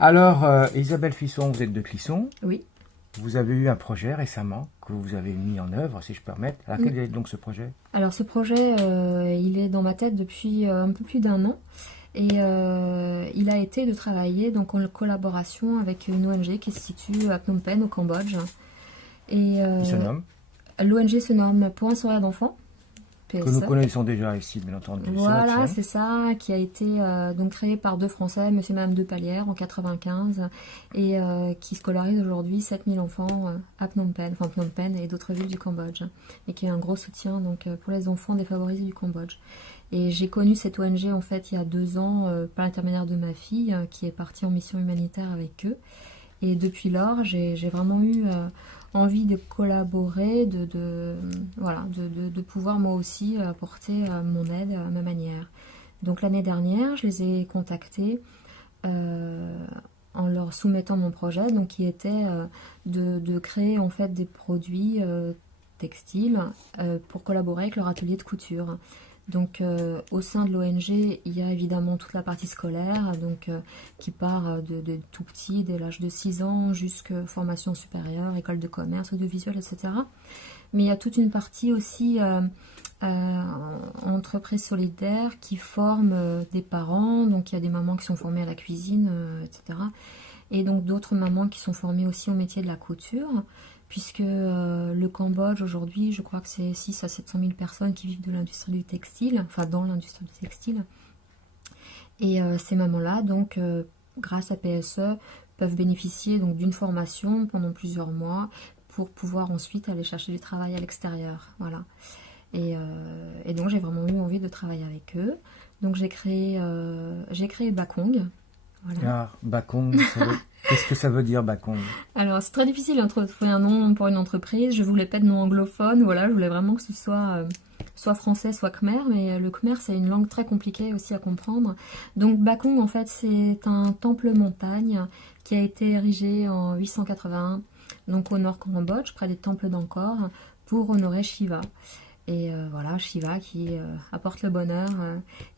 Alors, Isabelle Fisson, vous êtes de Clisson. Oui. Vous avez eu un projet récemment que vous avez mis en œuvre, si je peux permettre. Alors, quel est donc ce projet? Alors ce projet, il est dans ma tête depuis un peu plus d'un an. Et il a été de travailler donc en collaboration avec une ONG qui se situe à Phnom Penh au Cambodge. Et Qui se nomme? l'ONG se nomme Pour un sourire d'enfant. Que nous connaissons déjà ici, bien entendu. Voilà, c'est ça, qui a été donc créé par deux Français, monsieur et madame de Palière, en 95, et qui scolarise aujourd'hui 7000 enfants à Phnom Penh, enfin Phnom Penh et d'autres villes du Cambodge, et qui est un gros soutien donc pour les enfants défavorisés du Cambodge. Et j'ai connu cette ONG en fait il y a 2 ans par l'intermédiaire de ma fille qui est partie en mission humanitaire avec eux. Et depuis lors, j'ai vraiment eu envie de collaborer, de pouvoir moi aussi apporter mon aide à ma manière. Donc l'année dernière, je les ai contactés en leur soumettant mon projet, donc qui était de créer en fait des produits textiles pour collaborer avec leur atelier de couture. Donc au sein de l'ONG, il y a évidemment toute la partie scolaire, donc qui part de tout petit, dès l'âge de 6 ans, jusqu'à formation supérieure, école de commerce, audiovisuel, etc. Mais il y a toute une partie aussi entreprise solidaire qui forme des parents, donc il y a des mamans qui sont formées à la cuisine, etc. Et donc d'autres mamans qui sont formées aussi au métier de la couture, puisque le Cambodge aujourd'hui, je crois que c'est 6 à 700 000 personnes qui vivent de l'industrie du textile, enfin dans l'industrie du textile. Et ces mamans-là, donc grâce à PSE, peuvent bénéficier donc d'une formation pendant plusieurs mois pour pouvoir ensuite aller chercher du travail à l'extérieur. Voilà. Et donc j'ai vraiment eu envie de travailler avec eux. Donc j'ai créé Bakong. Voilà. Ah, Bakong, qu'est-ce que ça veut dire, Bakong? Alors, c'est très difficile de trouver un nom pour une entreprise. Je voulais pas de nom anglophone, voilà, je voulais vraiment que ce soit français, soit khmer, mais le khmer, c'est une langue très compliquée aussi à comprendre. Donc, Bakong, en fait, c'est un temple-montagne qui a été érigé en 881, donc au nord Cambodge, près des temples d'Angkor, pour honorer Shiva. Et voilà, Shiva qui apporte le bonheur.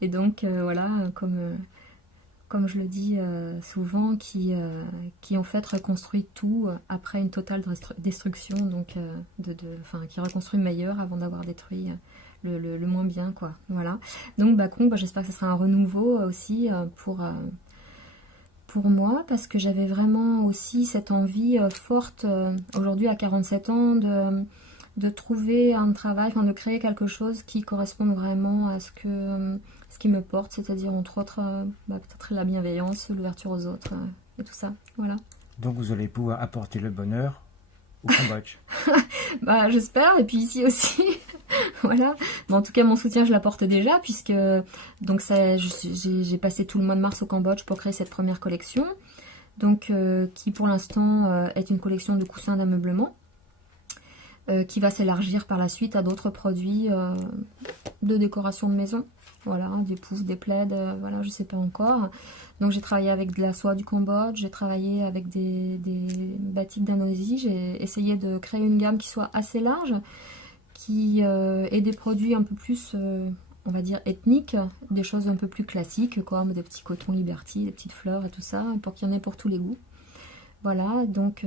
Et donc, voilà, comme je le dis souvent, qui en fait reconstruit tout après une totale destruction, donc qui reconstruit meilleur avant d'avoir détruit le moins bien, quoi. Voilà. Donc Bakong, j'espère que ce sera un renouveau aussi pour moi, parce que j'avais vraiment aussi cette envie forte, aujourd'hui à 47 ans, de trouver un travail, de créer quelque chose qui corresponde vraiment à ce qui me porte, c'est-à-dire entre autres peut-être la bienveillance, l'ouverture aux autres et tout ça, voilà. Donc vous allez pouvoir apporter le bonheur au Cambodge. J'espère, et puis ici aussi, voilà. Mais en tout cas, mon soutien, je l'apporte déjà, puisque donc j'ai passé tout le mois de mars au Cambodge pour créer cette première collection, donc qui pour l'instant est une collection de coussins d'ameublement, qui va s'élargir par la suite à d'autres produits de décoration de maison. Voilà, des poufs, des plaids, voilà, je sais pas encore. Donc j'ai travaillé avec de la soie du Cambodge, j'ai travaillé avec des batiks d'Indonésie, j'ai essayé de créer une gamme qui soit assez large, qui ait des produits un peu plus, on va dire, ethniques, des choses un peu plus classiques, comme des petits cotons Liberty, des petites fleurs et tout ça, pour qu'il y en ait pour tous les goûts. Voilà, donc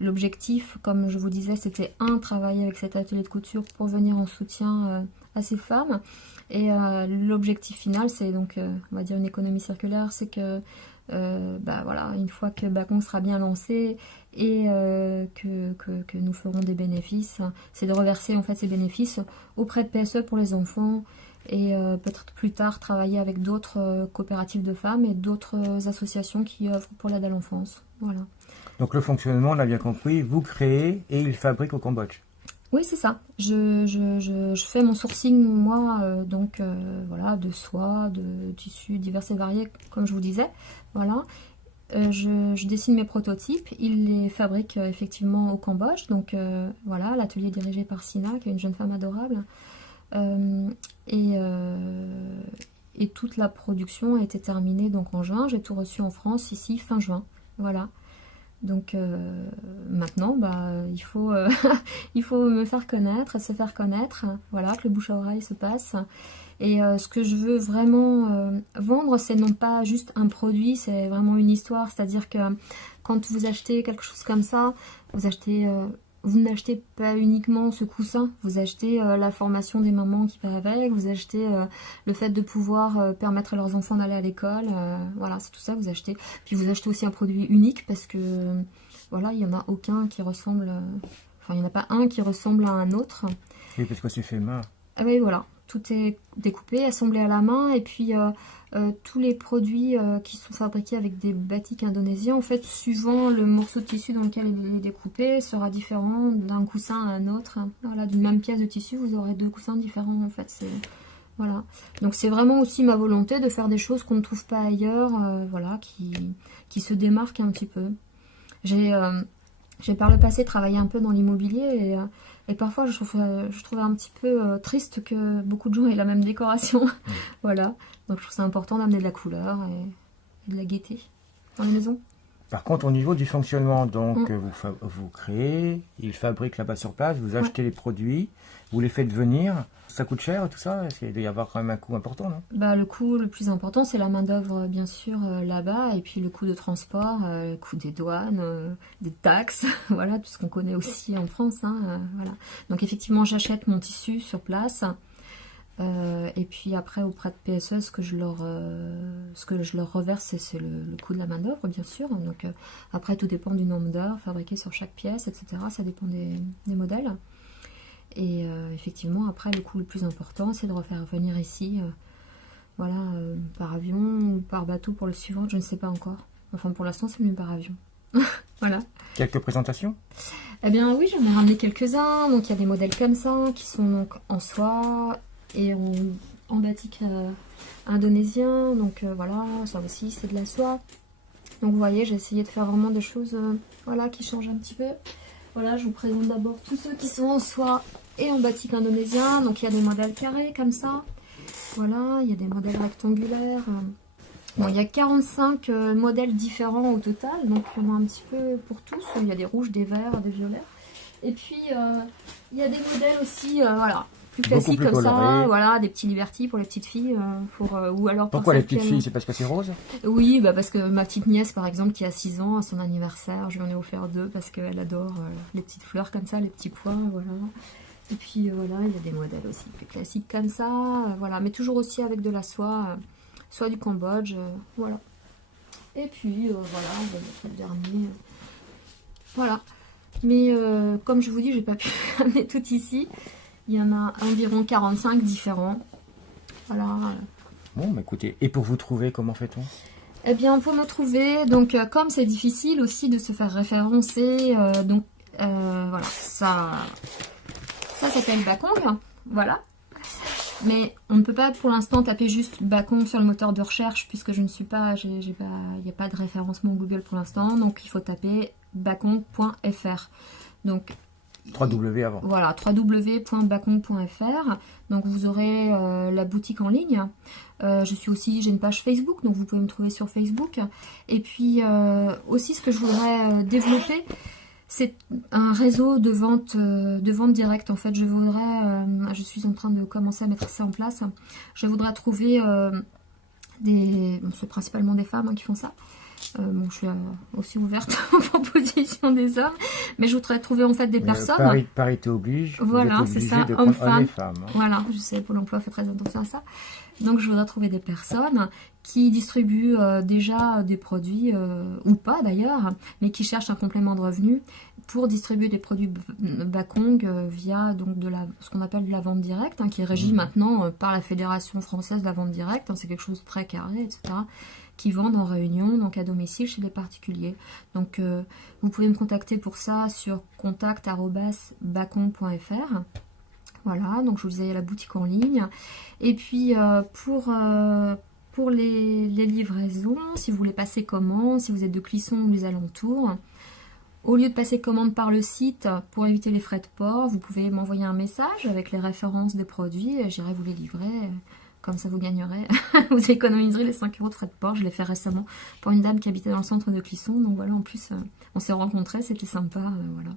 l'objectif, comme je vous disais, c'était travailler avec cet atelier de couture pour venir en soutien à ces femmes. Et l'objectif final, c'est donc, on va dire, une économie circulaire, c'est que, voilà, une fois que Bakong sera bien lancé et que nous ferons des bénéfices, c'est de reverser en fait ces bénéfices auprès de PSE pour les enfants, et peut-être plus tard travailler avec d'autres coopératives de femmes et d'autres associations qui œuvrent pour l'aide à l'enfance. Voilà. Donc le fonctionnement, on a bien compris, vous créez et ils fabriquent au Cambodge. Oui, c'est ça. Je fais mon sourcing, moi, voilà, de soie, de tissus divers et variés, comme je vous disais. Voilà. Je dessine mes prototypes. Ils les fabriquent effectivement au Cambodge. Donc voilà, l'atelier est dirigé par Sina, qui est une jeune femme adorable. Et toute la production a été terminée donc en juin. J'ai tout reçu en France ici fin juin. Voilà. Donc maintenant, il faut, il faut me faire connaître, se faire connaître, voilà, que le bouche à oreille se passe. Et ce que je veux vraiment vendre, c'est non pas juste un produit, c'est vraiment une histoire. C'est-à-dire que quand vous achetez quelque chose comme ça, vous n'achetez pas uniquement ce coussin, vous achetez la formation des mamans qui va avec, vous achetez le fait de pouvoir permettre à leurs enfants d'aller à l'école, voilà, c'est tout ça que vous achetez. Puis vous achetez aussi un produit unique parce que, voilà, il n'y en a aucun qui ressemble, enfin, il n'y en a pas un qui ressemble à un autre. Oui, parce que c'est fait main. Ah oui, voilà, tout est découpé, assemblé à la main, et puis tous les produits qui sont fabriqués avec des batiks indonésiens, en fait, suivant le morceau de tissu dans lequel il est découpé, sera différent d'un coussin à un autre. Voilà, d'une même pièce de tissu, vous aurez 2 coussins différents, en fait. Voilà. Donc c'est vraiment aussi ma volonté de faire des choses qu'on ne trouve pas ailleurs, voilà, qui se démarquent un petit peu. J'ai par le passé travaillé un peu dans l'immobilier et parfois je trouvais un petit peu triste que beaucoup de gens aient la même décoration. Voilà. Donc je trouve ça important d'amener de la couleur et de la gaieté dans les maisons. Par contre, au niveau du fonctionnement, donc vous créez, ils fabriquent là-bas sur place, vous achetez les produits, vous les faites venir, ça coûte cher tout ça? Il doit y avoir quand même un coût important, non? Bah, le coût le plus important, c'est la main-d'œuvre, bien sûr, là-bas, et puis le coût de transport, le coût des douanes, des taxes, voilà, tout ce qu'on connaît aussi en France, hein, voilà. Donc effectivement, j'achète mon tissu sur place. Et puis après auprès de PSE, ce que je leur reverse, c'est le coût de la main d'œuvre, bien sûr. Donc après, tout dépend du nombre d'heures fabriquées sur chaque pièce, etc. Ça dépend des modèles. Et effectivement, après, le coût le plus important, c'est de refaire venir ici, voilà, par avion ou par bateau pour le suivant, je ne sais pas encore. Enfin, pour l'instant, c'est venu par avion. Voilà. Quelques présentations? Eh bien oui, j'en ai ramené quelques-uns. Donc il y a des modèles comme ça qui sont donc en soie et en batik indonésien. Donc voilà, ça aussi c'est de la soie. Donc vous voyez, j'ai essayé de faire vraiment des choses voilà, qui changent un petit peu. Voilà, je vous présente d'abord tous ceux qui sont en soie et en batik indonésien. Donc il y a des modèles carrés comme ça. Voilà, il y a des modèles rectangulaires. Bon, il y a 45 modèles différents au total, donc il y en a un petit peu pour tous. Il y a des rouges, des verts, des violets. Et puis il y a des modèles aussi, voilà, plus classiques plus comme colorés. Ça, voilà, des petits Liberty pour les petites filles, ou alors pourquoi les petites filles? C'est parce que c'est rose? Oui, bah parce que ma petite nièce par exemple qui a 6 ans, à son anniversaire, je lui en ai offert 2 parce qu'elle adore les petites fleurs comme ça, les petits pois, voilà. Et puis voilà, il y a des modèles aussi plus classiques comme ça, voilà, mais toujours aussi avec de la soie, soit du Cambodge, voilà. Et puis voilà, on va mettre le dernier, voilà. Mais comme je vous dis, j'ai pas pu amener tout ici. Il y en a environ 45 différents. Voilà. Bon, bah écoutez, et pour vous trouver, comment fait-on? Eh bien, pour me trouver, donc comme c'est difficile aussi de se faire référencer, donc voilà, ça s'appelle Bakong, voilà. Mais on ne peut pas pour l'instant taper juste Bakong sur le moteur de recherche puisque je ne suis pas, il n'y a pas de référencement Google pour l'instant, donc il faut taper bakong.fr. Donc 3W avant. Voilà, www.bakong.fr. Donc vous aurez la boutique en ligne. J'ai une page Facebook, donc vous pouvez me trouver sur Facebook. Et puis aussi ce que je voudrais développer, c'est un réseau de vente directe. En fait, je suis en train de commencer à mettre ça en place. Je voudrais trouver c'est principalement des femmes qui font ça. Bon, je suis aussi ouverte aux propositions des hommes, mais je voudrais trouver en fait des personnes. Parité oblige. Voilà, c'est ça, hommes-femmes. Voilà, je sais, Pôle emploi fait très attention à ça. Donc je voudrais trouver des personnes qui distribuent déjà des produits, ou pas d'ailleurs, mais qui cherchent un complément de revenu pour distribuer des produits Bakong via donc ce qu'on appelle de la vente directe, qui est régie maintenant par la Fédération française de la vente directe. C'est quelque chose de très carré, etc. Qui vendent en réunion, donc à domicile chez les particuliers. Donc vous pouvez me contacter pour ça sur contact@bakong.fr. Voilà, donc je vous disais la boutique en ligne. Et puis pour les livraisons, si vous voulez passer commande, si vous êtes de Clisson ou les alentours, au lieu de passer commande par le site pour éviter les frais de port, vous pouvez m'envoyer un message avec les références des produits et j'irai vous les livrer. Comme ça vous gagnerez, vous économiserez les 5 € de frais de port. Je l'ai fait récemment pour une dame qui habitait dans le centre de Clisson. Donc voilà, en plus, on s'est rencontrés, c'était sympa, voilà.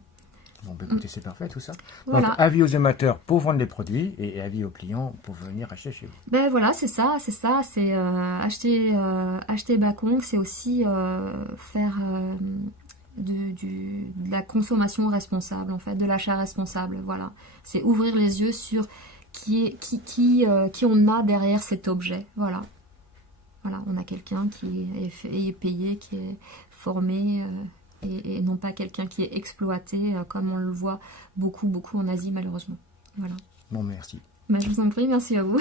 Bon, bah, écoutez, c'est parfait tout ça. Voilà. Donc, avis aux amateurs pour vendre des produits et avis aux clients pour venir acheter chez vous. Ben voilà, c'est ça. C'est acheter Bakong, c'est aussi faire de la consommation responsable, en fait, de l'achat responsable. Voilà, c'est ouvrir les yeux sur qui on a derrière cet objet. Voilà, on a quelqu'un qui est payé, qui est formé. Et non pas quelqu'un qui est exploité, comme on le voit beaucoup en Asie, malheureusement. Voilà. Bon, merci. Ben, je vous en prie, merci à vous.